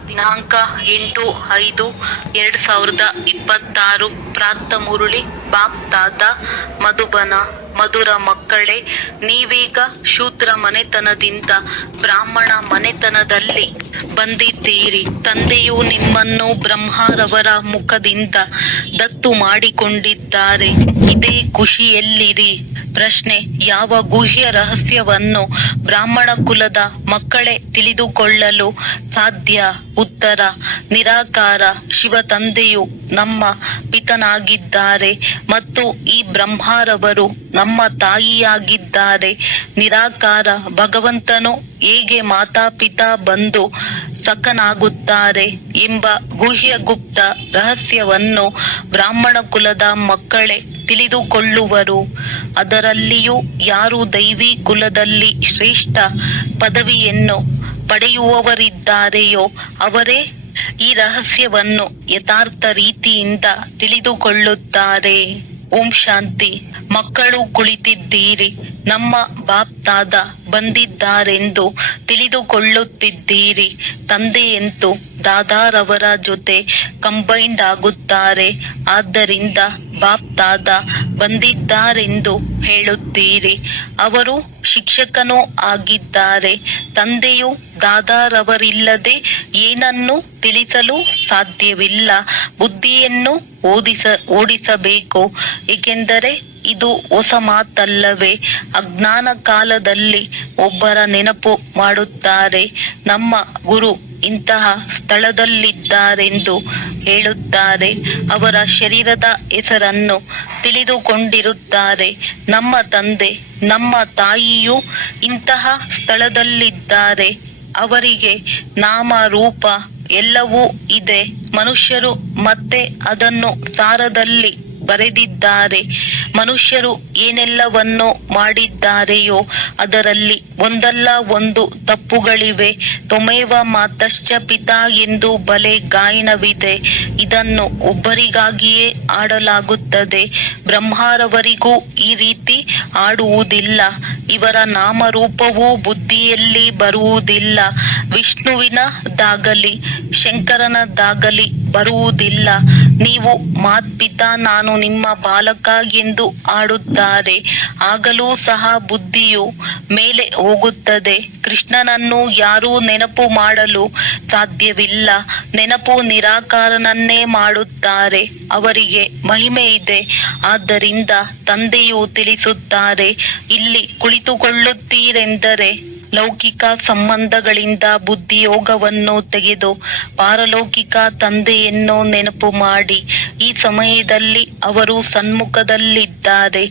ದಿನಾಂಕ 8/5/2026 ಪ್ರಾತ ಮುರುಳಿ ಬಾಪ್ ದಾದ ಮಧುಬನ. ಮಧುರ ಮಕ್ಕಳೇ, ನೀವೀಗ ಶೂದ್ರ ಮನೆತನದಿಂದ ಬ್ರಾಹ್ಮಣ ಮನೆತನದಲ್ಲಿ ಬಂದಿದ್ದೀರಿ. ತಂದೆಯು ನಿಮ್ಮನ್ನು ಬ್ರಹ್ಮರವರ ಮುಖದಿಂದ ದತ್ತು ಮಾಡಿಕೊಂಡಿದ್ದಾರೆ. ಇದೇ ಖುಷಿಯಲ್ಲಿರಿ. ಪ್ರಶ್ನೆ: ಯಾವ ಗುಹ್ಯ ರಹಸ್ಯವನ್ನು ಬ್ರಾಹ್ಮಣ ಕುಲದ ಮಕ್ಕಳೇ ತಿಳಿದುಕೊಳ್ಳಲು ಸಾಧ್ಯ? ಉತ್ತರ: ನಿರಾಕಾರ ಶಿವ ತಂದೆಯು ನಮ್ಮ ಪಿತನಾಗಿದ್ದಾರೆ ಮತ್ತು ಈ ಬ್ರಹ್ಮರವರು ನಮ್ಮ ತಾಯಿಯಾಗಿದ್ದಾರೆ. ನಿರಾಕಾರ ಭಗವಂತನು ಹೇಗೆ ಮಾತಾಪಿತಾ ಬಂಧು ಸಖನಾಗುತ್ತಾರೆ ಎಂಬ ಗುಹ್ಯ ಗುಪ್ತ ರಹಸ್ಯವನ್ನು ಬ್ರಾಹ್ಮಣ ಕುಲದ ಮಕ್ಕಳೇ ತಿಳಿದುಕೊಳ್ಳುವರು. ಅದರಲ್ಲಿಯೂ ಯಾರು ದೈವಿ ಕುಲದಲ್ಲಿ ಶ್ರೇಷ್ಠ ಪದವಿಯನ್ನು ಪಡೆಯುವವರಿದ್ದಾರೆಯೋ ಅವರೇ ಈ ರಹಸ್ಯವನ್ನು ಯಥಾರ್ಥ ರೀತಿಯಿಂದ ತಿಳಿದುಕೊಳ್ಳುತ್ತಾರೆ. ಓಂ ಶಾಂತಿ. ಮಕ್ಕಳು ಕುಳಿತಿದ್ದೀರಿ. ನಮ್ಮ ಬಾಪ್ ದಾದ ಬಂದಿದ್ದಾರೆಂದು ತಿಳಿದುಕೊಳ್ಳುತ್ತಿದ್ದೀರಿ. ತಂದೆಯಂತೂ ದಾದಾರವರ ಜೊತೆ ಕಂಬೈಂಡ್ ಆಗುತ್ತಾರೆ. ಆದ್ದರಿಂದ ಬಾಪ್ ದಾದ ಬಂದಿದ್ದಾರೆಂದು ಹೇಳುತ್ತೀರಿ. ಅವರು ಶಿಕ್ಷಕನೂ ಆಗಿದ್ದಾರೆ. ತಂದೆಯು ದಾದಾರವರಿಲ್ಲದೆ ಏನನ್ನು ತಿಳಿಸಲು ಸಾಧ್ಯವಿಲ್ಲ. ಬುದ್ಧಿಯನ್ನು ಓಡಿಸಬೇಕು, ಏಕೆಂದರೆ ಇದು ಹೊಸ ಮಾತಲ್ಲವೇ. ಅಜ್ಞಾನ ಕಾಲದಲ್ಲಿ ಒಬ್ಬರ ನೆನಪು ಮಾಡುತ್ತಾರೆ. ನಮ್ಮ ಗುರು ಇಂತಹ ಸ್ಥಳದಲ್ಲಿದ್ದಾರೆಂದು ಹೇಳುತ್ತಾರೆ. ಅವರ ಶರೀರದ ಹೆಸರನ್ನು ತಿಳಿದುಕೊಂಡಿರುತ್ತಾರೆ. ನಮ್ಮ ತಂದೆ ನಮ್ಮ ತಾಯಿಯೂ ಇಂತಹ ಸ್ಥಳದಲ್ಲಿದ್ದಾರೆ. ಅವರಿಗೆ ನಾಮ ರೂಪ ಎಲ್ಲವೂ ಇದೆ. ಮನುಷ್ಯರು ಮತ್ತೆ ಅದನ್ನು ಸಾರದಲ್ಲಿ ಬರೆದಿದ್ದಾರೆ. ಮನುಷ್ಯರು ಏನೆಲ್ಲವನ್ನು ಮಾಡಿದ್ದಾರೆಯೋ ಅದರಲ್ಲಿ ಒಂದಲ್ಲ ಒಂದು ತಪ್ಪುಗಳಿವೆ. ತ್ವಮೇವ ಮಾತಶ್ಚ ಪಿತಾ ಎಂದು ಬಲೆ ಗಾಯನವಿದೆ. ಇದನ್ನು ಒಬ್ಬರಿಗಾಗಿಯೇ ಆಡಲಾಗುತ್ತದೆ. ಬ್ರಹ್ಮರವರಿಗೂ ಈ ರೀತಿ ಆಡುವುದಿಲ್ಲ. ಇವರ ನಾಮರೂಪವೂ ಬುದ್ಧಿಯಲ್ಲಿ ಬರುವುದಿಲ್ಲ. ವಿಷ್ಣುವಿನದಾಗಲಿ ಶಂಕರನದಾಗಲಿ ಬರುವುದಿಲ್ಲ. ನೀವು ಮಾತ್ಪಿತಾ ನಾನು ನಿಮ್ಮ ಬಾಲಕ ಎಂದು ಆಡುತ್ತಾರೆ. ಆಗಲೂ ಸಹ ಬುದ್ಧಿಯು ಮೇಲೆ ಹೋಗುತ್ತದೆ. ಕೃಷ್ಣನನ್ನು ಯಾರೂ ನೆನಪು ಮಾಡಲು ಸಾಧ್ಯವಿಲ್ಲ. ನೆನಪು ನಿರಾಕಾರನನ್ನೇ ಮಾಡುತ್ತಾರೆ. ಅವರಿಗೆ ಮಹಿಮೆ ಇದೆ. ಆದ್ದರಿಂದ ತಂದೆಯು ತಿಳಿಸುತ್ತಾರೆ, ಇಲ್ಲಿ ಕುಳಿತುಕೊಳ್ಳುತ್ತೀರೆಂದರೆ ಲೌಕಿಕ ಸಂಬಂಧಗಳಿಂದ ಬುದ್ಧಿಯೋಗವನ್ನು ತೆಗೆದು ಪಾರಲೌಕಿಕ ತಂದೆಯನ್ನು ನೆನಪು ಮಾಡಿ. ಈ ಸಮಯದಲ್ಲಿ ಅವರು ಸನ್ಮುಖದಲ್ಲಿದ್ದಾರೆ.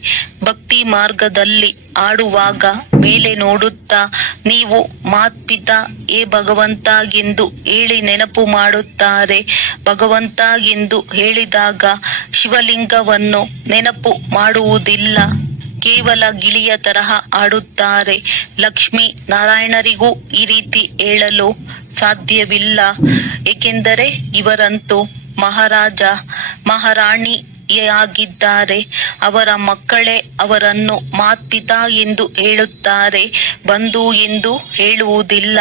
ಭಕ್ತಿ ಮಾರ್ಗದಲ್ಲಿ ಆಡುವಾಗ ಮೇಲೆ ನೋಡುತ್ತಾ ನೀವು ಮಾತ್ಪಿತಾ ಏ ಭಗವಂತ ಎಂದು ಹೇಳಿ ನೆನಪು ಮಾಡುತ್ತಾರೆ. ಭಗವಂತ ಎಂದು ಹೇಳಿದಾಗ ಶಿವಲಿಂಗವನ್ನು ನೆನಪು ಮಾಡುವುದಿಲ್ಲ. ಕೇವಲ ಗಿಳಿಯ ತರಹ ಆಡುತ್ತಾರೆ. ಲಕ್ಷ್ಮೀ ನಾರಾಯಣರಿಗೂ ಈ ರೀತಿ ಹೇಳಲು ಸಾಧ್ಯವಿಲ್ಲ, ಏಕೆಂದರೆ ಇವರಂತೂ ಮಹಾರಾಜ ಮಹಾರಾಣಿಯಾಗಿದ್ದಾರೆ. ಅವರ ಮಕ್ಕಳೇ ಅವರನ್ನು ಮಾತ್ಪಿತಾ ಎಂದು ಹೇಳುತ್ತಾರೆ. ಬಂಧು ಎಂದು ಹೇಳುವುದಿಲ್ಲ.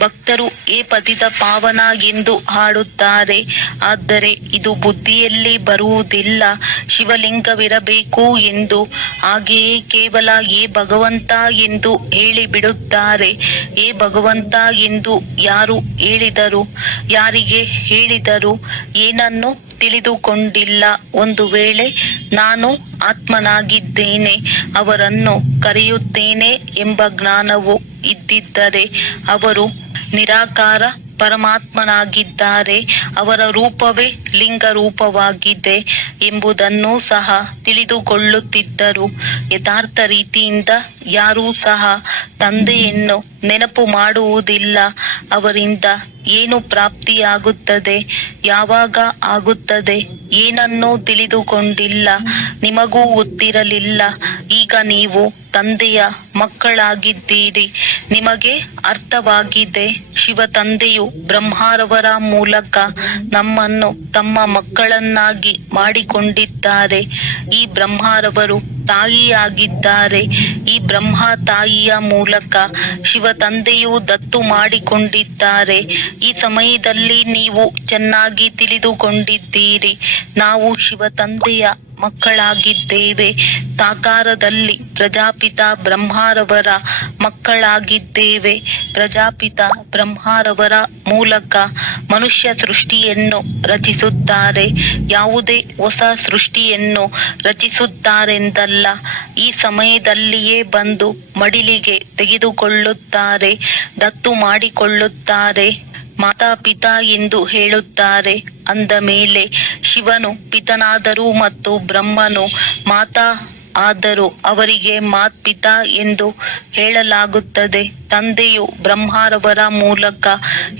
ಭಕ್ತರು ಏ ಪತಿತ ಪಾವನ ಎಂದು ಹಾಡುತ್ತಾರೆ. ಆದರೆ ಇದು ಬುದ್ಧಿಯಲ್ಲಿ ಬರುವುದಿಲ್ಲ. ಶಿವಲಿಂಗವಿರಬೇಕು ಎಂದು. ಹಾಗೆಯೇ ಕೇವಲ ಏ ಭಗವಂತ ಎಂದು ಹೇಳಿಬಿಡುತ್ತಾರೆ. ಏ ಭಗವಂತ ಎಂದು ಯಾರು ಹೇಳಿದರು? ಯಾರಿಗೆ ಹೇಳಿದರು? ಏನನ್ನು ತಿಳಿದುಕೊಂಡಿಲ್ಲ. ಒಂದು ವೇಳೆ ನಾನು ಆತ್ಮನಾಗಿದ್ದೇನೆ, ಅವರನ್ನು ಕರೆಯುತ್ತೇನೆ ಎಂಬ ಜ್ಞಾನವು ಇದ್ದಿದ್ದರೆ ಅವರು ನಿರಾಕಾರ ಪರಮಾತ್ಮನಾಗಿದ್ದಾರೆ. ಅವರ ರೂಪವೇ ಲಿಂಗ ರೂಪವಾಗಿದೆ ಎಂಬುದನ್ನು ಸಹ ತಿಳಿದುಕೊಳ್ಳುತ್ತಿದ್ದರು. ಯಥಾರ್ಥ ರೀತಿಯಿಂದ ಯಾರೂ ಸಹ ತಂದೆಯನ್ನು ನೆನಪು ಮಾಡುವುದಿಲ್ಲ. ಅವರಿಂದ ಏನು ಪ್ರಾಪ್ತಿಯಾಗುತ್ತದೆ? ಯಾವಾಗ ಆಗುತ್ತದೆ? ಏನನ್ನೂ ತಿಳಿದುಕೊಂಡಿಲ್ಲ. ನಿಮಗೂ ಗೊತ್ತಿರಲಿಲ್ಲ. ಈಗ ನೀವು ತಂದೆಯ ಮಕ್ಕಳಾಗಿದ್ದೀರಿ. ನಿಮಗೆ ಅರ್ಥವಾಗಿದೆ. ಶಿವ ತಂದೆಯು ಬ್ರಹ್ಮರವರ ಮೂಲಕ ನಮ್ಮನ್ನು ತಮ್ಮ ಮಕ್ಕಳನ್ನಾಗಿ ಮಾಡಿಕೊಂಡಿದ್ದಾರೆ. ಈ ಬ್ರಹ್ಮರವರು ತಾಯಿಯಾಗಿದ್ದಾರೆ. ಈ ಬ್ರಹ್ಮ ತಾಯಿಯ ಮೂಲಕ ಶಿವ ತಂದೆಯು ದತ್ತು ಮಾಡಿಕೊಂಡಿದ್ದಾರೆ. ಈ ಸಮಯದಲ್ಲಿ ನೀವು ಚೆನ್ನಾಗಿ ತಿಳಿದುಕೊಂಡಿದ್ದೀರಿ, ನಾವು ಶಿವ ತಂದೆಯ ಮಕ್ಕಳಾಗಿದ್ದೇವೆ. ಸಾಕಾರದಲ್ಲಿ ಪ್ರಜಾಪಿತ ಬ್ರಹ್ಮರವರ ಮಕ್ಕಳಾಗಿದ್ದೇವೆ. ಪ್ರಜಾಪಿತ ಬ್ರಹ್ಮರವರ ಮೂಲಕ ಮನುಷ್ಯ ಸೃಷ್ಟಿಯನ್ನು ರಚಿಸುತ್ತಾರೆ. ಯಾವುದೇ ಹೊಸ ಸೃಷ್ಟಿಯನ್ನು ರಚಿಸುತ್ತಾರೆಂದಲ್ಲ, ಈ ಸಮಯದಲ್ಲಿಯೇ ಬಂದು ಮಡಿಲಿಗೆ ತೆಗೆದುಕೊಳ್ಳುತ್ತಾರೆ, ದತ್ತು ಮಾಡಿಕೊಳ್ಳುತ್ತಾರೆ. ಮಾತಾ ಪಿತಾ ಎಂದು ಹೇಳುತ್ತಾರೆ. ಅಂದ ಮೇಲೆ ಶಿವನು ಪಿತನಾದರೂ ಮತ್ತು ಬ್ರಹ್ಮನು ಮಾತಾ ಆದರೂ ಅವರಿಗೆ ಮಾತ್ಪಿತಾ ಎಂದು ಹೇಳಲಾಗುತ್ತದೆ. ತಂದೆಯು ಬ್ರಹ್ಮರವರ ಮೂಲಕ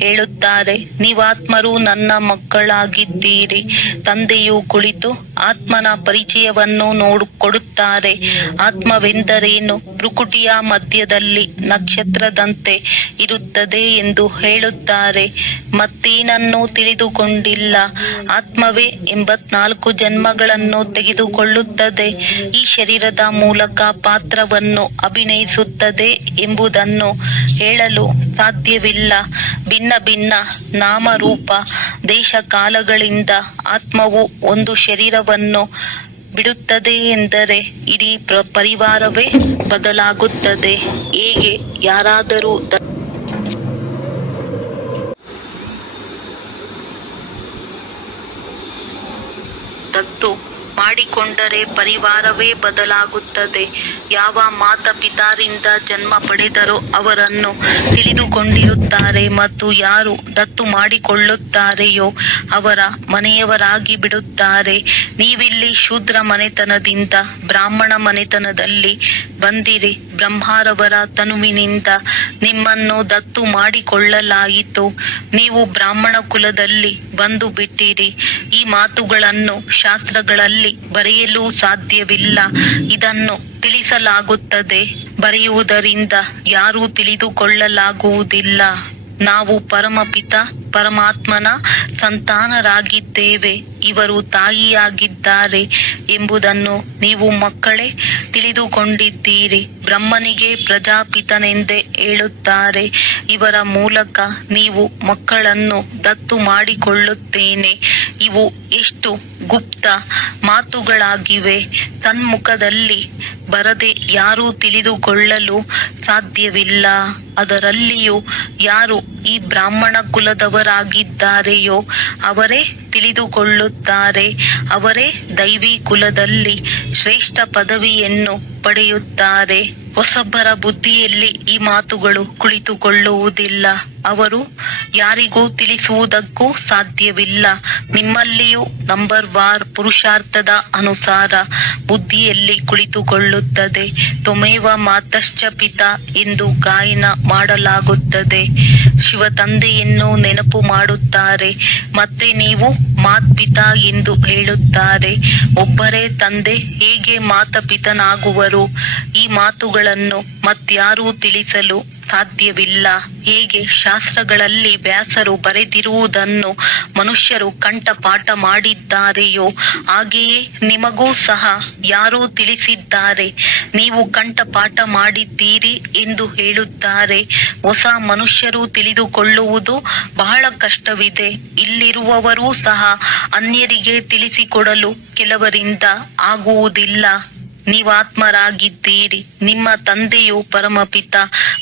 ಹೇಳುತ್ತಾರೆ, ನೀವಾತ್ಮರು ನನ್ನ ಮಕ್ಕಳಾಗಿದ್ದೀರಿ. ತಂದೆಯು ಕುಳಿತು ಆತ್ಮನ ಪರಿಚಯವನ್ನು ಕೊಡುತ್ತಾರೆ. ಆತ್ಮವೆಂದರೇನು? ಭ್ರುಕುಟಿಯ ಮಧ್ಯದಲ್ಲಿ ನಕ್ಷತ್ರದಂತೆ ಇರುತ್ತದೆ ಎಂದು ಹೇಳುತ್ತಾರೆ. ಮತ್ತೇನನ್ನೂ ತಿಳಿದುಕೊಂಡಿಲ್ಲ. ಆತ್ಮವೇ 84 ಜನ್ಮಗಳನ್ನು ತೆಗೆದುಕೊಳ್ಳುತ್ತದೆ. ಈ ಶರೀರದ ಮೂಲಕ ಪಾತ್ರವನ್ನು ಅಭಿನಯಿಸುತ್ತದೆ ಎಂಬುದನ್ನು ಹೇಳಲು ಸಾಧ್ಯವಿಲ್ಲ. ಭಿನ್ನ ಭಿನ್ನ ನಾಮರೂಪ ದೇಶ ಕಾಲಗಳಿಂದ ಆತ್ಮವು ಒಂದು ಶರೀರವನ್ನು ಬಿಡುತ್ತದೆ ಎಂದರೆ ಇಡೀ ಪರಿವಾರವೇ ಬದಲಾಗುತ್ತದೆ. ಹೇಗೆ ಯಾರಾದರೂ ದತ್ತು ಮಾಡಿಕೊಂಡರೆ ಪರಿವಾರವೇ ಬದಲಾಗುತ್ತದೆ. ಯಾವ ಮಾತಾಪಿತರಿಂದ ಜನ್ಮ ಪಡೆದರೋ ಅವರನ್ನು ತಿಳಿದುಕೊಂಡಿರುತ್ತಾರೆ ಮತ್ತು ಯಾರು ದತ್ತು ಮಾಡಿಕೊಳ್ಳುತ್ತಾರೆಯೋ ಅವರ ಮನೆಯವರಾಗಿ ಬಿಡುತ್ತಾರೆ. ನೀವಿಲ್ಲಿ ಶೂದ್ರ ಮನೆತನದಿಂದ ಬ್ರಾಹ್ಮಣ ಮನೆತನದಲ್ಲಿ ಬಂದಿರಿ. ಬ್ರಹ್ಮರವರ ತನುವಿನಿಂದ ನಿಮ್ಮನ್ನು ದತ್ತು ಮಾಡಿಕೊಳ್ಳಲಾಯಿತು. ನೀವು ಬ್ರಾಹ್ಮಣ ಕುಲದಲ್ಲಿ ಬಂದು ಬಿಟ್ಟಿರಿ. ಈ ಮಾತುಗಳನ್ನು ಶಾಸ್ತ್ರಗಳಲ್ಲಿ ಬರೆಯಲು ಸಾಧ್ಯವಿಲ್ಲ. ಇದನ್ನು ತಿಳಿಸಲಾಗುತ್ತದೆ. ಬರೆಯುವುದರಿಂದ ಯಾರೂ ತಿಳಿದುಕೊಳ್ಳಲಾಗುವುದಿಲ್ಲ. ನಾವು ಪರಮಪಿತ ಪರಮಾತ್ಮನ ಸಂತಾನರಾಗಿದ್ದೇವೆ. ಇವರು ತಾಯಿಯಾಗಿದ್ದಾರೆ ಎಂಬುದನ್ನು ನೀವು ಮಕ್ಕಳೇ ತಿಳಿದುಕೊಂಡಿದ್ದೀರಿ. ಬ್ರಹ್ಮನಿಗೆ ಪ್ರಜಾಪಿತನೆಂದೇ ಹೇಳುತ್ತಾರೆ. ಇವರ ಮೂಲಕ ನೀವು ಮಕ್ಕಳನ್ನು ದತ್ತು ಮಾಡಿಕೊಳ್ಳುತ್ತೇನೆ. ಇವು ಎಷ್ಟು ಗುಪ್ತ ಮಾತುಗಳಾಗಿವೆ. ಸನ್ಮುಖದಲ್ಲಿ ಬರದೆ ಯಾರೂ ತಿಳಿದುಕೊಳ್ಳಲು ಸಾಧ್ಯವಿಲ್ಲ. ಅದರಲ್ಲಿಯೂ ಯಾರು ಈ ಬ್ರಾಹ್ಮಣ ಕುಲದವರಾಗಿದ್ದಾರೆಯೋ ಅವರೇ ತಿಳಿದುಕೊಳ್ಳುತ್ತಾರೆ. ಅವರೇ ದೈವಿ ಕುಲದಲ್ಲಿ ಶ್ರೇಷ್ಠ ಪದವಿಯನ್ನು ಪಡೆಯುತ್ತಾರೆ. ಹೊಸಬ್ಬರ ಬುದ್ಧಿಯಲ್ಲಿ ಈ ಮಾತುಗಳು ಕುಳಿತುಕೊಳ್ಳುವುದಿಲ್ಲ. ಅವರು ಯಾರಿಗೂ ತಿಳಿಸುವುದಕ್ಕೂ ಸಾಧ್ಯವಿಲ್ಲ. ನಿಮ್ಮಲ್ಲಿಯೂ ನಂಬರ್ ವಾರ್ ಪುರುಷಾರ್ಥದ ಅನುಸಾರ ಬುದ್ಧಿಯಲ್ಲಿ ಕುಳಿತುಕೊಳ್ಳುತ್ತದೆ. ತ್ವಮೇವ ಮಾತಶ್ಚ ಪಿತಾ ಎಂದು ಗಾಯನ ಮಾಡಲಾಗುತ್ತದೆ. ಶಿವ ತಂದೆಯನ್ನು ನೆನಪು ಮಾಡುತ್ತಾರೆ. ಮತ್ತೆ ನೀವು ಮಾತ್ಪಿತಾ ಎಂದು ಹೇಳುತ್ತಾರೆ. ಒಬ್ಬರೇ ತಂದೆ ಹೇಗೆ ಮಾತಪಿತನಾಗುವರು? ಈ ಮಾತುಗಳನ್ನು ಮತ್ಯಾರೂ ತಿಳಿಸಲು ಸಾಧ್ಯವಿಲ್ಲ. ಹೇಗೆ ಶಾಸ್ತ್ರಗಳಲ್ಲಿ ವ್ಯಾಸರು ಬರೆದಿರುವುದನ್ನು ಮನುಷ್ಯರು ಕಂಠಪಾಠ ಮಾಡಿದ್ದಾರೆಯೋ ಹಾಗೆಯೇ ನಿಮಗೂ ಸಹ ಯಾರೋ ತಿಳಿಸಿದ್ದಾರೆ. ನೀವು ಕಂಠಪಾಠ ಮಾಡಿದ್ದೀರಿ ಎಂದು ಹೇಳುತ್ತಾರೆ. ಹೊಸ ಮನುಷ್ಯರು ತಿಳಿದುಕೊಳ್ಳುವುದು ಬಹಳ ಕಷ್ಟವಿದೆ. ಇಲ್ಲಿರುವವರೂ ಸಹ ಅನ್ಯರಿಗೆ ತಿಳಿಸಿಕೊಡಲು ಕೆಲವರಿಂದ ಆಗುವುದಿಲ್ಲ. ನೀವಾತ್ಮರಾಗಿದ್ದೀರಿ. ನಿಮ್ಮ ತಂದೆಯು ಪರಮಪಿತ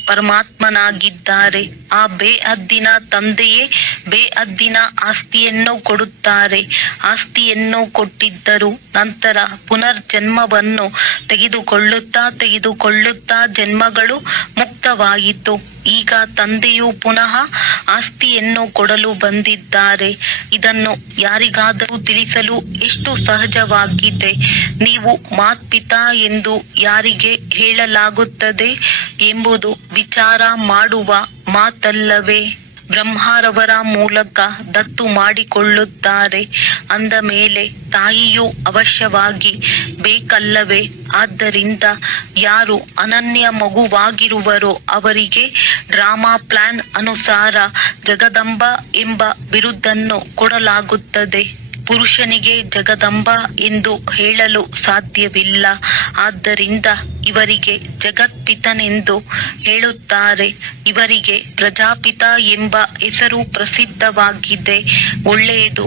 ಪರಮಾತ್ಮನಾಗಿದ್ದಾರೆ. ಆ ಬೇಹದ್ದಿನ ತಂದೆಯೇ ಬೇಹದ್ದಿನ ಆಸ್ತಿಯನ್ನು ಕೊಡುತ್ತಾರೆ. ಆಸ್ತಿಯನ್ನು ಕೊಟ್ಟಿದ್ದರು. ನಂತರ ಪುನರ್ಜನ್ಮವನ್ನು ತೆಗೆದುಕೊಳ್ಳುತ್ತಾ ಜನ್ಮಗಳು ಮುಕ್ತವಾಯಿತು. ಈಗ ತಂದೆಯು ಪುನಃ ಆಸ್ತಿಯನ್ನು ಕೊಡಲು ಬಂದಿದ್ದಾರೆ. ಇದನ್ನು ಯಾರಿಗಾದರೂ ತಿಳಿಸಲು ಎಷ್ಟು ಸಹಜವಾಗಿದೆ. ನೀವು ಮಾತ್ಪಿತಾ ಎಂದು ಯಾರಿಗೆ ಹೇಳಲಾಗುತ್ತದೆ ಎಂಬುದು ವಿಚಾರ ಮಾಡುವ ಮಾತಲ್ಲವೇ? ಬ್ರಹ್ಮರವರ ಮೂಲಕ ದತ್ತು ಮಾಡಿಕೊಳ್ಳುತ್ತಾರೆ. ಅಂದ ಮೇಲೆ ತಾಯಿಯು ಅವಶ್ಯವಾಗಿ ಬೇಕಲ್ಲವೇ? ಆದ್ದರಿಂದ ಯಾರು ಅನನ್ಯ ಮಗುವಾಗಿರುವರೋ ಅವರಿಗೆ ಡ್ರಾಮಾ ಪ್ಲಾನ್ ಅನುಸಾರ ಜಗದಂಬ ಎಂಬ ಬಿರುದನ್ನು ಕೊಡಲಾಗುತ್ತದೆ. ಪುರುಷನಿಗೆ ಜಗದಂಬ ಎಂದು ಹೇಳಲು ಸಾಧ್ಯವಿಲ್ಲ. ಆದ್ದರಿಂದ ಇವರಿಗೆ ಜಗತ್ಪಿತನೆಂದು ಹೇಳುತ್ತಾರೆ. ಇವರಿಗೆ ಪ್ರಜಾಪಿತ ಎಂಬ ಹೆಸರು ಪ್ರಸಿದ್ಧವಾಗಿದೆ. ಒಳ್ಳೆಯದು.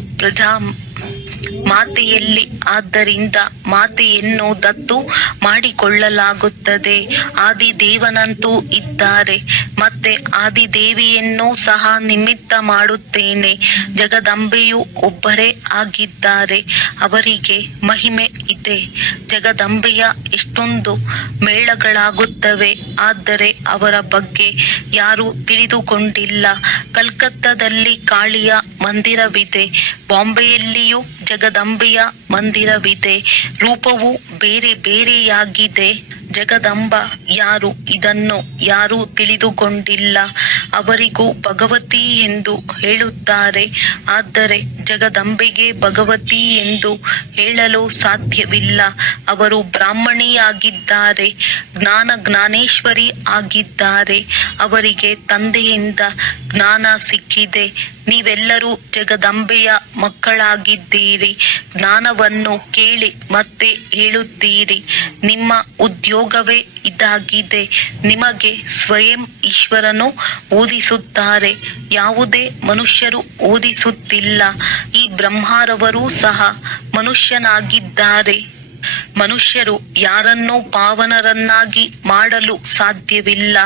ಮಾತೆಯಲ್ಲಿ ಆದ್ದರಿಂದ ಮಾತೆಯನ್ನು ದತ್ತು ಮಾಡಿಕೊಳ್ಳಲಾಗುತ್ತದೆ. ಆದಿದೇವನಂತೂ ಇದ್ದಾರೆ, ಮತ್ತೆ ಆದಿದೇವಿಯನ್ನು ಸಹ ನಿಮಿತ್ತ ಮಾಡುತ್ತೇನೆ. ಜಗದಂಬೆಯು ಒಬ್ಬರೇ ಆಗಿದ್ದಾರೆ, ಅವರಿಗೆ ಮಹಿಮೆ ಇದೆ. ಜಗದಂಬೆಯ ಎಷ್ಟೊಂದು ಮೇಳಗಳಾಗುತ್ತವೆ, ಆದರೆ ಅವರ ಬಗ್ಗೆ ಯಾರೂ ತಿಳಿದುಕೊಂಡಿಲ್ಲ. ಕಲ್ಕತ್ತಾದಲ್ಲಿ ಕಾಳಿಯ ಮಂದಿರವಿದೆ, ಬಾಂಬೆಯಲ್ಲಿಯೂ ಜಗದಂಬೆಯ ಮಂದಿರವಿದೆ. ರೂಪವು ಬೇರೆ ಬೇರೆಯಾಗಿದೆ. ಜಗದಂಬ ಯಾರು ಇದನ್ನು ಯಾರೂ ತಿಳಿದುಕೊಂಡಿಲ್ಲ. ಅವರಿಗೂ ಭಗವತಿ ಎಂದು ಹೇಳುತ್ತಾರೆ, ಆದರೆ ಜಗದಂಬೆಗೆ ಭಗವತಿ ಎಂದು ಹೇಳಲು ಸಾಧ್ಯವಿಲ್ಲ. ಅವರು ಬ್ರಾಹ್ಮಣಿಯಾಗಿದ್ದಾರೆ, ಜ್ಞಾನೇಶ್ವರಿ ಆಗಿದ್ದಾರೆ. ಅವರಿಗೆ ತಂದೆಯಿಂದ ಜ್ಞಾನ ಸಿಕ್ಕಿದೆ. ನೀವೆಲ್ಲರೂ ಜಗದಂಬೆಯ ಮಕ್ಕಳಾಗಿದ್ದೀರಿ. ಜ್ಞಾನವನ್ನು ಕೇಳಿ ಮತ್ತೆ ಹೇಳುತ್ತೀರಿ. ನಿಮ್ಮ ಉದ್ಯೋಗವೇ ಇದಾಗಿದೆ. ನಿಮಗೆ ಸ್ವಯಂ ಈಶ್ವರನು ಓದಿಸುತ್ತಾರೆ, ಯಾವುದೇ ಮನುಷ್ಯರು ಓದಿಸುತ್ತಿಲ್ಲ. ಈ ಬ್ರಹ್ಮರವರು ಸಹ ಮನುಷ್ಯನಾಗಿದ್ದಾರೆ. ಮನುಷ್ಯರು ಯಾರನ್ನೂ ಪಾವನರನ್ನಾಗಿ ಮಾಡಲು ಸಾಧ್ಯವಿಲ್ಲ.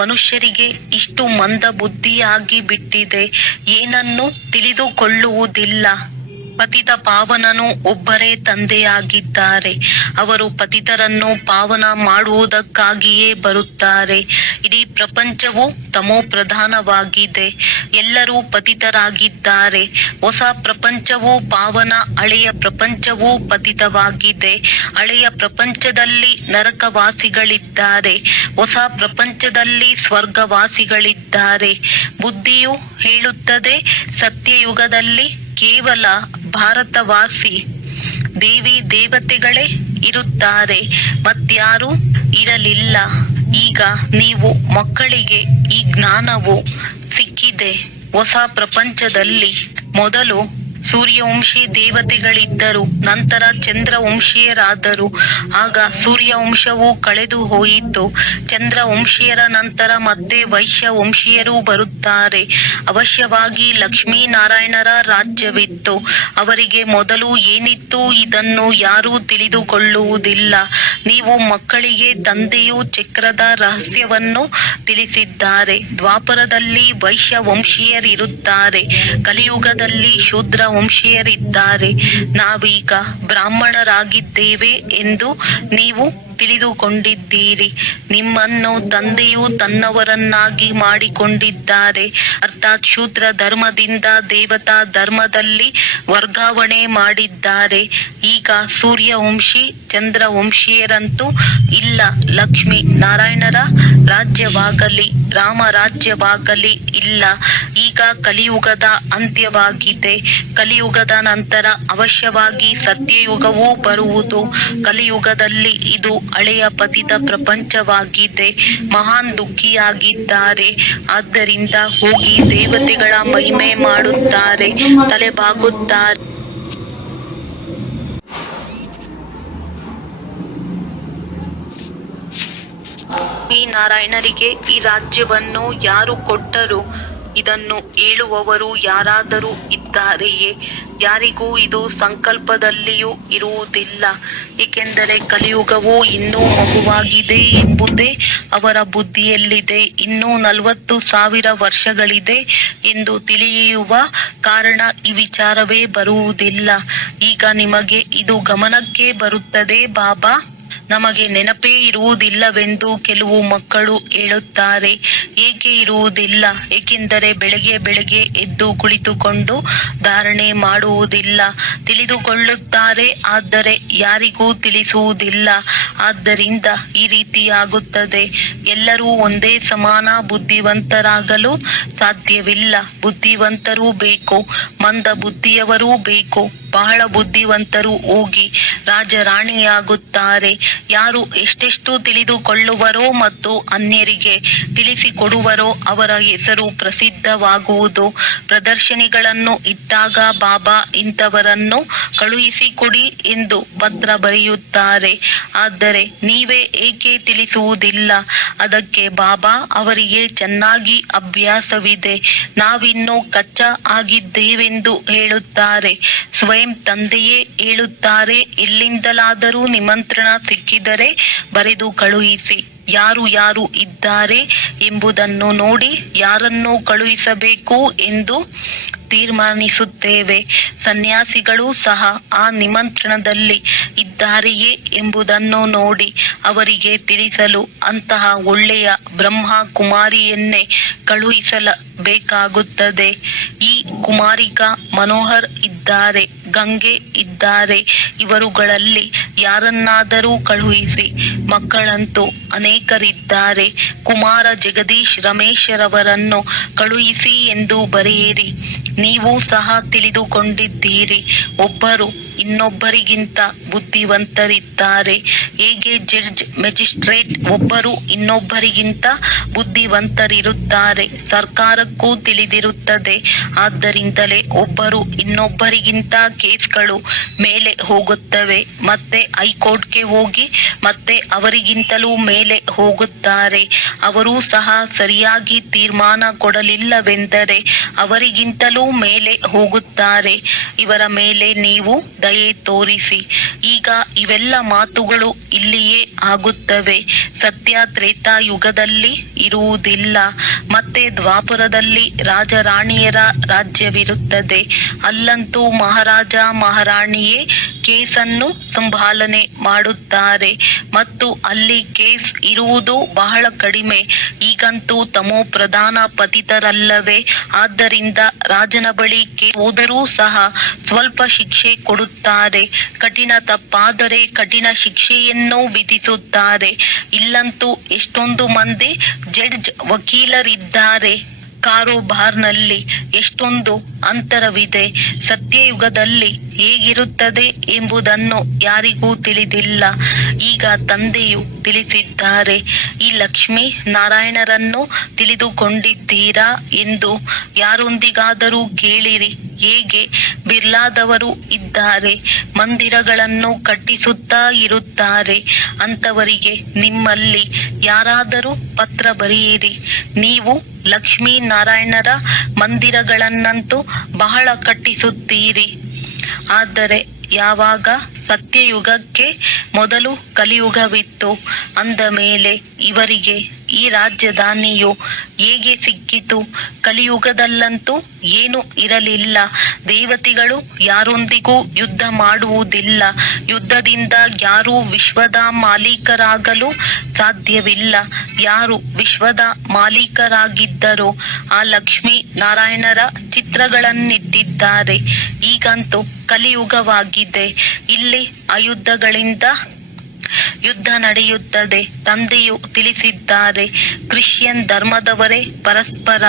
ಮನುಷ್ಯರಿಗೆ ಇಷ್ಟು ಮಂದ ಬುದ್ಧಿಯಾಗಿ ಬಿಟ್ಟಿದೆ, ಏನನ್ನೂ ತಿಳಿದುಕೊಳ್ಳುವುದಿಲ್ಲ. ಪತಿತ ಪಾವನನು ಒಬ್ಬರೇ ತಂದೆಯಾಗಿದ್ದಾರೆ. ಅವರು ಪತಿತರನ್ನು ಪಾವನ ಮಾಡುವುದಕ್ಕಾಗಿಯೇ ಬರುತ್ತಾರೆ. ಇಡೀ ಪ್ರಪಂಚವು ತಮೋಪ್ರಧಾನವಾಗಿದೆ. ಎಲ್ಲರೂ ಪತಿತರಾಗಿದ್ದಾರೆ. ಹೊಸ ಪ್ರಪಂಚವು ಪಾವನ, ಹಳೆಯ ಪ್ರಪಂಚವು ಪತಿತವಾಗಿದೆ. ಹಳೆಯ ಪ್ರಪಂಚದಲ್ಲಿ ನರಕವಾಸಿಗಳಿದ್ದಾರೆ, ಹೊಸ ಪ್ರಪಂಚದಲ್ಲಿ ಸ್ವರ್ಗವಾಸಿಗಳಿದ್ದಾರೆ. ಬುದ್ಧಿಯು ಹೇಳುತ್ತದೆ, ಸತ್ಯಯುಗದಲ್ಲಿ ಕೇವಲ ಭಾರತವಾಸಿ ದೇವಿ ದೇವತೆಗಳೇ ಇರುತ್ತಾರೆ, ಮತ್ಯಾರೂ ಇರಲಿಲ್ಲ. ಈಗ ನೀವು ಮಕ್ಕಳಿಗೆ ಈ ಜ್ಞಾನವು ಸಿಕ್ಕಿದೆ. ಹೊಸ ಪ್ರಪಂಚದಲ್ಲಿ ಮೊದಲು ಸೂರ್ಯವಂಶಿ ದೇವತೆಗಳಿದ್ದರು, ನಂತರ ಚಂದ್ರವಂಶೀಯರಾದರು. ಆಗ ಸೂರ್ಯವಂಶವು ಕಳೆದು ಹೋಯಿತು. ಚಂದ್ರವಂಶೀಯರ ನಂತರ ಮತ್ತೆ ವೈಶ್ಯವಂಶೀಯರು ಬರುತ್ತಾರೆ. ಅವಶ್ಯವಾಗಿ ಲಕ್ಷ್ಮೀನಾರಾಯಣರ ರಾಜ್ಯವಿತ್ತು. ಅವರಿಗೆ ಮೊದಲು ಏನಿತ್ತು ಇದನ್ನು ಯಾರೂ ತಿಳಿದುಕೊಳ್ಳುವುದಿಲ್ಲ. ನೀವು ಮಕ್ಕಳಿಗೆ ತಂದೆಯು ಚಕ್ರದ ರಹಸ್ಯವನ್ನು ತಿಳಿಸಿದ್ದಾರೆ. ದ್ವಾಪರದಲ್ಲಿ ವೈಶ್ಯವಂಶೀಯರಿರುತ್ತಾರೆ, ಕಲಿಯುಗದಲ್ಲಿ ಶೂದ್ರ ವಂಶೀಯರಿದ್ದಾರೆ. ನಾವೀಗ ಬ್ರಾಹ್ಮಣರಾಗಿದ್ದೇವೆ ಎಂದು ನೀವು ತಿಳಿದುಕೊಂಡಿದ್ದೀರಿ. ನಿಮ್ಮನ್ನು ತಂದೆಯು ತನ್ನವರನ್ನಾಗಿ ಮಾಡಿಕೊಂಡಿದ್ದಾರೆ, ಅರ್ಥಾತ್ ಶೂದ್ರ ಧರ್ಮದಿಂದ ದೇವತಾ ಧರ್ಮದಲ್ಲಿ ವರ್ಗಾವಣೆ ಮಾಡಿದ್ದಾರೆ. ಈಗ ಸೂರ್ಯವಂಶಿ ಚಂದ್ರವಂಶೀಯರಂತೂ ಇಲ್ಲ. ಲಕ್ಷ್ಮೀ ನಾರಾಯಣರ ರಾಜ್ಯವಾಗಲಿ ರಾಮರಾಜ್ಯವಾಗಲಿ ಇಲ್ಲ. ಈಗ ಕಲಿಯುಗದ ಅಂತ್ಯವಾಗಿದೆ. ಕಲಿಯುಗದ ನಂತರ ಅವಶ್ಯವಾಗಿ ಸತ್ಯಯುಗವೂ ಬರುವುದು. ಕಲಿಯುಗದಲ್ಲಿ ಇದು ಹಳೆಯ ಪತಿತ ಪ್ರಪಂಚವಾಗಿದೆ. ಮಹಾನ್ ದುಃಖಿಯಾಗಿದ್ದಾರೆ. ಆದ್ದರಿಂದ ಹೋಗಿ ದೇವತೆಗಳ ಮಹಿಮೆ ಮಾಡುತ್ತಾರೆ, ತಲೆಬಾಗುತ್ತಾರೆ. ಈ ನಾರಾಯಣರಿಗೆ ಈ ರಾಜ್ಯವನ್ನು ಯಾರು ಕೊಟ್ಟರು? ಇದನ್ನು ಹೇಳುವವರು ಯಾರಾದರೂ ಇದ್ದಾರೆಯೇ? ಯಾರಿಗೂ ಇದು ಸಂಕಲ್ಪದಲ್ಲಿಯೂ ಇರುವುದಿಲ್ಲ. ಏಕೆಂದರೆ ಕಲಿಯುಗವು ಇನ್ನೂ ಮಗುವಾಗಿದೆ ಎಂಬುದೇ ಅವರ ಬುದ್ಧಿಯಲ್ಲಿದೆ. ಇನ್ನೂ 40,000 ವರ್ಷಗಳಿದೆ ಎಂದು ತಿಳಿಯುವ ಕಾರಣ ಈ ವಿಚಾರವೇ ಬರುವುದಿಲ್ಲ. ಈಗ ನಿಮಗೆ ಇದು ಗಮನಕ್ಕೆ ಬರುತ್ತದೆ. ಬಾಬಾ ನಮಗೆ ನೆನಪೇ ಇರುವುದಿಲ್ಲವೆಂದು ಕೆಲವು ಮಕ್ಕಳು ಹೇಳುತ್ತಾರೆ. ಏಕೆ ಇರುವುದಿಲ್ಲ? ಏಕೆಂದರೆ ಬೆಳಗ್ಗೆ ಎದ್ದು ಕುಳಿತುಕೊಂಡು ಧಾರಣೆ ಮಾಡುವುದಿಲ್ಲ. ತಿಳಿದುಕೊಳ್ಳುತ್ತಾರೆ, ಆದರೆ ಯಾರಿಗೂ ತಿಳಿಸುವುದಿಲ್ಲ. ಆದ್ದರಿಂದ ಈ ರೀತಿಯಾಗುತ್ತದೆ. ಎಲ್ಲರೂ ಒಂದೇ ಸಮಾನ ಬುದ್ಧಿವಂತರಾಗಲು ಸಾಧ್ಯವಿಲ್ಲ. ಬುದ್ಧಿವಂತರೂ ಬೇಕು, ಮಂದ ಬುದ್ಧಿಯವರೂ ಬೇಕು. ಬಹಳ ಬುದ್ಧಿವಂತರು ಹೋಗಿ ರಾಜರಾಣಿಯಾಗುತ್ತಾರೆ. ಯಾರು ಎಷ್ಟೆಷ್ಟು ತಿಳಿದುಕೊಳ್ಳುವರೋ ಮತ್ತು ಅನ್ಯರಿಗೆ ತಿಳಿಸಿಕೊಡುವರೋ ಅವರ ಹೆಸರು ಪ್ರಸಿದ್ಧವಾಗುವುದು. ಪ್ರದರ್ಶನಿಗಳನ್ನು ಇಟ್ಟಾಗ ಬಾಬಾ ಇಂಥವರನ್ನು ಕಳುಹಿಸಿಕೊಡಿ ಎಂದು ಪತ್ರ ಬರೆಯುತ್ತಾರೆ. ಆದರೆ ನೀವೇ ಏಕೆ ತಿಳಿಸುವುದಿಲ್ಲ? ಅದಕ್ಕೆ ಬಾಬಾ ಅವರಿಗೆ ಚೆನ್ನಾಗಿ ಅಭ್ಯಾಸವಿದೆ, ನಾವಿನ್ನೂ ಕಚ್ಚಾ ಆಗಿದ್ದೇವೆಂದು ಹೇಳುತ್ತಾರೆ. ಸ್ವಯಂ ತಂದೆಯೇ ಹೇಳುತ್ತಾರೆ, ಎಲ್ಲಿಂದಲಾದರೂ ನಿಮಂತ್ರಣ ಸಿಕ್ಕಿದರೆ ಬರೆದು ಕಳುಹಿಸಿ. ಯಾರು ಯಾರು ಇದ್ದಾರೆ ಎಂಬುದನ್ನು ನೋಡಿ ಯಾರನ್ನು ಕಳುಹಿಸಬೇಕು ಎಂದು ತೀರ್ಮಾನಿಸುತ್ತೇವೆ. ಸನ್ಯಾಸಿಗಳು ಸಹ ಆ ನಿಮಂತ್ರಣದಲ್ಲಿ ಇದ್ದಾರೆಯೇ ಎಂಬುದನ್ನು ನೋಡಿ ಅವರಿಗೆ ತಿಳಿಸಲು ಅಂತಹ ಒಳ್ಳೆಯ ಬ್ರಹ್ಮ ಕುಮಾರಿಯನ್ನೇ ಕಳುಹಿಸಬೇಕಾಗುತ್ತದೆ. ಈ ಕುಮಾರಿಕಾ ಮನೋಹರ್ ಇದ್ದಾರೆ, ಗಂಗೆ ಇದ್ದಾರೆ, ಇವರುಗಳಲ್ಲಿ ಯಾರನ್ನಾದರೂ ಕಳುಹಿಸಿ. ಮಕ್ಕಳಂತೂ ಅನೇಕರಿದ್ದಾರೆ. ಕುಮಾರ ಜಗದೀಶ್ ರಮೇಶರವರನ್ನು ಕಳುಹಿಸಿ ಎಂದು ಬರೆಯಿರಿ. ನೀವು ಸಹ ತಿಳಿದುಕೊಂಡಿದ್ದೀರಿ, ಒಬ್ಬರು ಇನ್ನೊಬ್ಬರಿಗಿಂತ ಬುದ್ಧಿವಂತರಿದ್ದಾರೆ. ಹೇಗೆ ಜಡ್ಜ್ ಮ್ಯಾಜಿಸ್ಟ್ರೇಟ್ ಒಬ್ಬರು ಇನ್ನೊಬ್ಬರಿಗಿಂತ ಬುದ್ಧಿವಂತರಿರುತ್ತಾರೆ, ಸರ್ಕಾರಕ್ಕೂ ತಿಳಿದಿರುತ್ತದೆ. ಆದ್ದರಿಂದಲೇ ಒಬ್ಬರು ಇನ್ನೊಬ್ಬರಿಗಿಂತ ಕೇಸ್ಗಳು ಮೇಲೆ ಹೋಗುತ್ತವೆ, ಮತ್ತೆ ಹೈಕೋರ್ಟ್ಗೆ ಹೋಗಿ ಮತ್ತೆ ಅವರಿಗಿಂತಲೂ ಮೇಲೆ ಹೋಗುತ್ತಾರೆ. ಅವರೂ ಸಹ ಸರಿಯಾಗಿ ತೀರ್ಮಾನ ಕೊಡಲಿಲ್ಲವೆಂದರೆ ಅವರಿಗಿಂತಲೂ ಮೇಲೆ ಹೋಗುತ್ತಾರೆ. ಇವರ ಮೇಲೆ ನೀವು ದಯೆ ತೋರಿಸಿ. ಈಗ ಇವೆಲ್ಲ ಮಾತುಗಳು ಇಲ್ಲಿಯೇ ಆಗುತ್ತವೆ. ಸತ್ಯ ತ್ರೇತಾಯುಗದಲ್ಲಿ ಇರುವುದಿಲ್ಲ. ಮತ್ತೆ ದ್ವಾಪರದಲ್ಲಿ ರಾಜರಾಣಿಯರ ರಾಜ್ಯವಿರುತ್ತದೆ. ಅಲ್ಲಂತೂ ಮಹಾರಾಜ ಮಹಾರಾಣಿಯೇ ಕೇಸನ್ನು ಸಂಭಾಲನೆ ಮಾಡುತ್ತಾರೆ ಮತ್ತು ಅಲ್ಲಿ ಕೇಸ್ ಇರುವುದು ಬಹಳ ಕಡಿಮೆ. ಈಗಂತೂ ತಮೋ ಪ್ರಧಾನ ಪತಿತರಲ್ಲವೇ, ಆದ್ದರಿಂದ ರಾಜನ ಬಳಿ ಹೋದರೂ ಸಹ ಸ್ವಲ್ಪ ಶಿಕ್ಷೆ ಕೊಡುತ್ತಾರೆ. ಕಠಿಣ ತಪ್ಪಾದರೆ ಕಠಿಣ ಶಿಕ್ಷೆಯನ್ನು ವಿಧಿಸುತ್ತಾರೆ. ಇಲ್ಲಂತೂ ಎಷ್ಟೊಂದು ಮಂದಿ ಜಡ್ಜ್ ವಕೀಲರಿದ್ದಾರೆ. ಕಾರೋಬಾರ್ನಲ್ಲಿ ಎಷ್ಟೊಂದು ಅಂತರವಿದೆ. ಸತ್ಯಯುಗದಲ್ಲಿ ಹೇಗಿರುತ್ತದೆ ಎಂಬುದನ್ನು ಯಾರಿಗೂ ತಿಳಿದಿಲ್ಲ. ಈಗ ತಂದೆಯು ತಿಳಿಸಿದ್ದಾರೆ. ಈ ಲಕ್ಷ್ಮೀ ನಾರಾಯಣರನ್ನು ತಿಳಿದುಕೊಂಡಿದ್ದೀರಾ ಎಂದು ಯಾರೊಂದಿಗಾದರೂ ಕೇಳಿರಿ. ಹೇಗೆ ಬಿರ್ಲಾದವರು ಇದ್ದಾರೆ, ಮಂದಿರಗಳನ್ನು ಕಟ್ಟಿಸುತ್ತಾ ಇರುತ್ತಾರೆ. ಅಂಥವರಿಗೆ ನಿಮ್ಮಲ್ಲಿ ಯಾರಾದರೂ ಪತ್ರ ಬರೆಯಿರಿ. ನೀವು ಲಕ್ಷ್ಮೀ ನಾರಾಯಣರ ಮಂದಿರಗಳನ್ನಂತೂ ಬಹಳ ಕಟ್ಟಿಸುತ್ತೀರಿ. ಆದರೆ ಯಾವಾಗ ಸತ್ಯಯುಗಕ್ಕೆ ಮೊದಲು ಕಲಿಯುಗವಿತ್ತು ಅಂದ ಮೇಲೆ ಇವರಿಗೆ ಈ ರಾಜಧಾನಿಯು ಹೇಗೆ ಸಿಕ್ಕಿತು? ಕಲಿಯುಗದಲ್ಲಂತೂ ಏನೂ ಇರಲಿಲ್ಲ. ದೇವತೆಗಳು ಯಾರೊಂದಿಗೂ ಯುದ್ಧ ಮಾಡುವುದಿಲ್ಲ. ಯುದ್ಧದಿಂದ ಯಾರೂ ವಿಶ್ವದ ಮಾಲೀಕರಾಗಲು ಸಾಧ್ಯವಿಲ್ಲ. ಯಾರು ವಿಶ್ವದ ಮಾಲೀಕರಾಗಿದ್ದರೋ ಆ ಲಕ್ಷ್ಮೀ ನಾರಾಯಣರ ಚಿತ್ರಗಳನ್ನಿಟ್ಟಿದ್ದಾರೆ. ಈಗಂತೂ ಕಲಿಯುಗವಾಗಿದೆ. ಇಲ್ಲಿ ಅಯುದ್ಧಗಳಿಂದ ಯುದ್ಧ ನಡೆಯುತ್ತದೆ. ತಂದೆಯು ತಿಳಿಸಿದ್ದಾರೆ, ಕ್ರಿಶ್ಚಿಯನ್ ಧರ್ಮದವರೇ ಪರಸ್ಪರ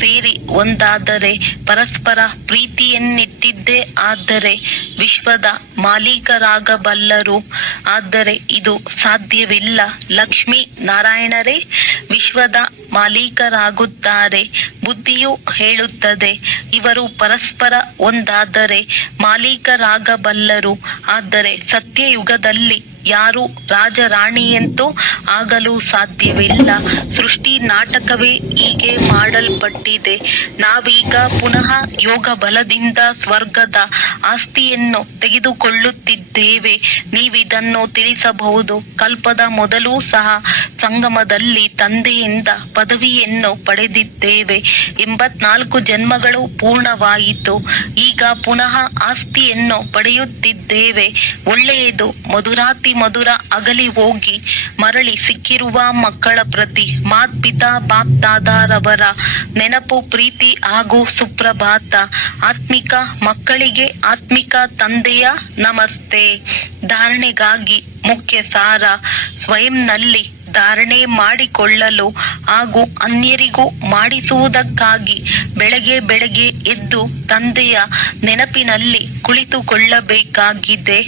ಸೇರಿ ಒಂದಾದರೆ ಪರಸ್ಪರ ಪ್ರೀತಿಯನ್ನಿಟ್ಟಿದ್ದೇ ಆದರೆ ವಿಶ್ವದ ಮಾಲೀಕರಾಗಬಲ್ಲರು. ಆದರೆ ಇದು ಸಾಧ್ಯವಿಲ್ಲ. ಲಕ್ಷ್ಮೀ ನಾರಾಯಣರೇ ವಿಶ್ವದ ಮಾಲೀಕರಾಗುತ್ತಾರೆ. ಬುದ್ಧಿಯು ಹೇಳುತ್ತದೆ, ಇವರು ಪರಸ್ಪರ ಒಂದಾದರೆ ಮಾಲೀಕರಾಗಬಲ್ಲರು. ಆದರೆ ಸತ್ಯಯುಗದಲ್ಲಿ ಯಾರು ರಾಜರಾಣಿಯಂತೂ ಆಗಲು ಸಾಧ್ಯವಿಲ್ಲ. ಸೃಷ್ಟಿ ನಾಟಕವೇ ಹೀಗೆ ಮಾಡಲ್ಪಟ್ಟಿದೆ. ನಾವೀಗ ಪುನಃ ಯೋಗ ಬಲದಿಂದ ಸ್ವರ್ಗದ ಆಸ್ತಿಯನ್ನು ತೆಗೆದುಕೊಳ್ಳುತ್ತಿದ್ದೇವೆ. ನೀವಿದನ್ನು ತಿಳಿಸಬಹುದು. ಕಲ್ಪದ ಮೊದಲು ಸಹ ಸಂಗಮದಲ್ಲಿ ತಂದೆಯಿಂದ ಪದವಿಯನ್ನು ಪಡೆದಿದ್ದೇವೆ. 84 ಜನ್ಮಗಳು ಪೂರ್ಣವಾಯಿತು. ಈಗ ಪುನಃ ಆಸ್ತಿಯನ್ನು ಪಡೆಯುತ್ತಿದ್ದೇವೆ. ಒಳ್ಳೆಯದು. ಮಧುರಾತಿ ಮಧುರ ಅಗಲಿ ಹೋಗಿ ಮರಳಿ ಸಿಕ್ಕಿರುವ ಮಕ್ಕಳ ಪ್ರತಿ ಮಾತ್ಪಿತಾ ಬಾಪ್ದಾದಾರವರ ನೆನಪು, ಪ್ರೀತಿ ಹಾಗೂ ಸುಪ್ರಭಾತ. ಆತ್ಮಿಕ ಮಕ್ಕಳಿಗೆ ಆತ್ಮಿಕ ತಂದೆಯ ನಮಸ್ತೆ. ಧಾರಣೆಗಾಗಿ ಮುಖ್ಯ ಸಾರ. ಸ್ವಯಂನಲ್ಲಿ ಧಾರಣೆ ಮಾಡಿಕೊಳ್ಳಲು ಹಾಗೂ ಅನ್ಯರಿಗೂ ಮಾಡಿಸುವುದಕ್ಕಾಗಿ ಬೆಳಗ್ಗೆ ಬೆಳಗ್ಗೆ ಎದ್ದು ತಂದೆಯ ನೆನಪಿನಲ್ಲಿ ಕುಳಿತುಕೊಳ್ಳಬೇಕಾಗಿದೆ.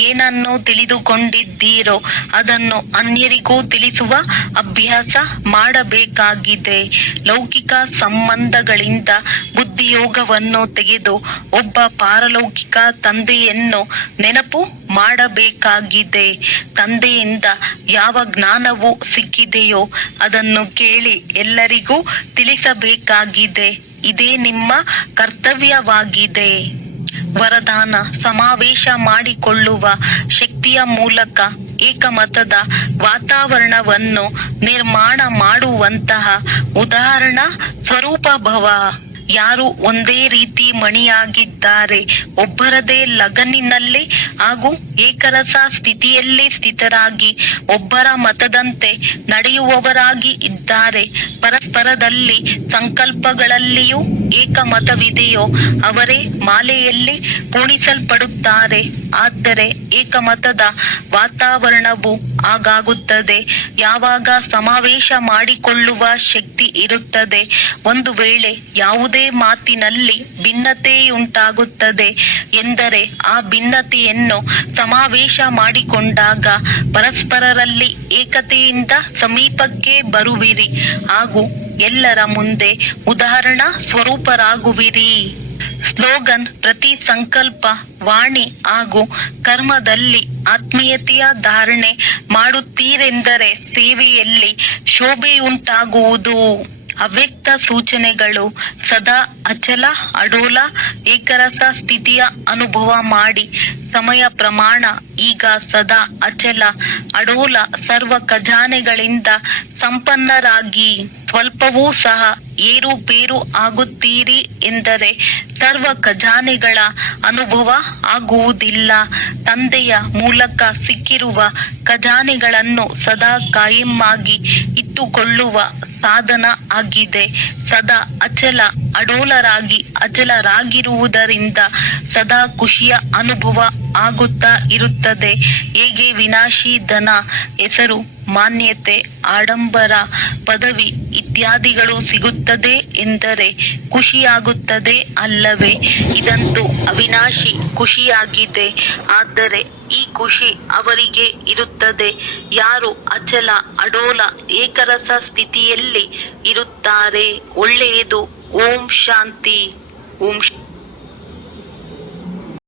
ಏನನ್ನು ತಿಳಿದುಕೊಂಡಿದ್ದೀರೋ ಅದನ್ನು ಅನ್ಯರಿಗೂ ತಿಳಿಸುವ ಅಭ್ಯಾಸ ಮಾಡಬೇಕಾಗಿದೆ. ಲೌಕಿಕ ಸಂಬಂಧಗಳಿಂದ ಬುದ್ಧಿಯೋಗವನ್ನು ತೆಗೆದು ಒಬ್ಬ ಪಾರಲೌಕಿಕ ತಂದೆಯನ್ನು ನೆನಪು ಮಾಡಬೇಕಾಗಿದೆ. ತಂದೆಯಿಂದ ಯಾವ ಜ್ಞಾನವು ಸಿಕ್ಕಿದೆಯೋ ಅದನ್ನು ಕೇಳಿ ಎಲ್ಲರಿಗೂ ತಿಳಿಸಬೇಕಾಗಿದೆ. ಇದೇ ನಿಮ್ಮ ಕರ್ತವ್ಯವಾಗಿದೆ. ವರದಾನ: ಸಮಾವೇಶ ಮಾಡಿಕೊಳ್ಳುವ ಶಕ್ತಿಯ ಮೂಲಕ ಏಕಮತದ ವಾತಾವರಣವನ್ನು ನಿರ್ಮಾಣ ಮಾಡುವಂತಹ ಉದಾಹರಣಾ ಸ್ವರೂಪ ಭವ. ಯಾರು ಒಂದೇ ರೀತಿ ಮಣಿಯಾಗಿದ್ದಾರೆ, ಒಬ್ಬರದೇ ಲಗನ್ನಿನಲ್ಲಿ ಹಾಗೂ ಏಕರಸ ಸ್ಥಿತಿಯಲ್ಲಿ ಸ್ಥಿತರಾಗಿ ಒಬ್ಬರ ಮತದಂತೆ ನಡೆಯುವವರಾಗಿ ಇದ್ದಾರೆ. ಪರಸ್ಪರದಲ್ಲಿ ಸಂಕಲ್ಪಗಳಲ್ಲಿಯೂ ಏಕಮತವಿದೆಯೋ ಅವರೇ ಮಾಲೆಯಲ್ಲಿ ಪೂಣಿಸಲ್ಪಡುತ್ತಾರೆ. ಆದರೆ ಏಕಮತದ ವಾತಾವರಣವು ಆಗಾಗುತ್ತದೆ ಯಾವಾಗ ಸಮಾವೇಶ ಮಾಡಿಕೊಳ್ಳುವ ಶಕ್ತಿ ಇರುತ್ತದೆ. ಒಂದು ವೇಳೆ ಯಾವುದೇ ಮಾತಿನಲ್ಲಿ ಭಿನ್ನತೆಯುಂಟಾಗುತ್ತದೆ ಎಂದರೆ ಆ ಭಿನ್ನತೆಯನ್ನು ಸಮಾವೇಶ ಮಾಡಿಕೊಂಡಾಗ ಪರಸ್ಪರರಲ್ಲಿ ಏಕತೆಯಿಂದ ಸಮೀಪಕ್ಕೆ ಬರುವಿರಿ ಹಾಗೂ ಎಲ್ಲರ ಮುಂದೆ ಉದಾಹರಣಾ ಸ್ವರೂಪರಾಗುವಿರಿ. ಸ್ಲೋಗನ್: ಪ್ರತಿ ಸಂಕಲ್ಪ, ವಾಣಿ ಹಾಗೂ ಕರ್ಮದಲ್ಲಿ ಆತ್ಮೀಯತೆಯ ಧಾರಣೆ ಮಾಡುತ್ತೀರೆಂದರೆ ಸೇವೆಯಲ್ಲಿ ಶೋಭೆಯುಂಟಾಗುವುದು. ಅವ್ಯಕ್ತ ಸೂಚನೆಗಳು: ಸದಾ ಅಚಲ, ಅಡೋಲ, ಏಕರಸ ಸ್ಥಿತಿಯ ಅನುಭವ ಮಾಡಿ. ಸಮಯ ಪ್ರಮಾಣ: ಈಗ ಸದಾ ಅಚಲ, ಅಡೋಲ, ಸರ್ವ ಖಜಾನೆಗಳಿಂದ ಸಂಪನ್ನರಾಗಿ. ಸ್ವಲ್ಪವೂ ಸಹ ಏರುಪೇರು ಆಗುತ್ತೀರಿ ಎಂದರೆ ಸರ್ವ ಖಜಾನೆಗಳ ಅನುಭವ ಆಗುವುದಿಲ್ಲ. ತಂದೆಯ ಮೂಲಕ ಸಿಕ್ಕಿರುವ ಖಜಾನೆಗಳನ್ನು ಸದಾ ಕಾಯಮ್ಮಾಗಿ ಇಟ್ಟುಕೊಳ್ಳುವ ಸಾಧನ ಆಗಿದೆ. ಸದಾ ಅಚಲ ಅಡೋಲರಾಗಿ ಅಚಲರಾಗಿರುವುದರಿಂದ ಸದಾ ಖುಷಿಯ ಅನುಭವ ಆಗುತ್ತಾ ಇರುತ್ತದೆ. ಹೇಗೆ ವಿನಾಶಿ ಧನ, ಹೆಸರು, ಮಾನ್ಯತೆ, ಆಡಂಬರ, ಪದವಿ ಇತ್ಯಾದಿಗಳು ಸಿಗುತ್ತದೆ ಎಂದರೆ ಖುಷಿಯಾಗುತ್ತದೆ ಅಲ್ಲವೇ? ಇದಂತೂ ಅವಿನಾಶಿ ಖುಷಿಯಾಗಿದೆ. ಆದರೆ ಈ ಖುಷಿ ಅವರಿಗೆ ಇರುತ್ತದೆ ಯಾರು ಅಚಲ, ಅಡೋಲ, ಏಕರಸ ಸ್ಥಿತಿಯಲ್ಲಿ ಇರುತ್ತಾರೆ. ಒಳ್ಳೆಯದು. ಓಂ ಶಾಂತಿ. ಓಂ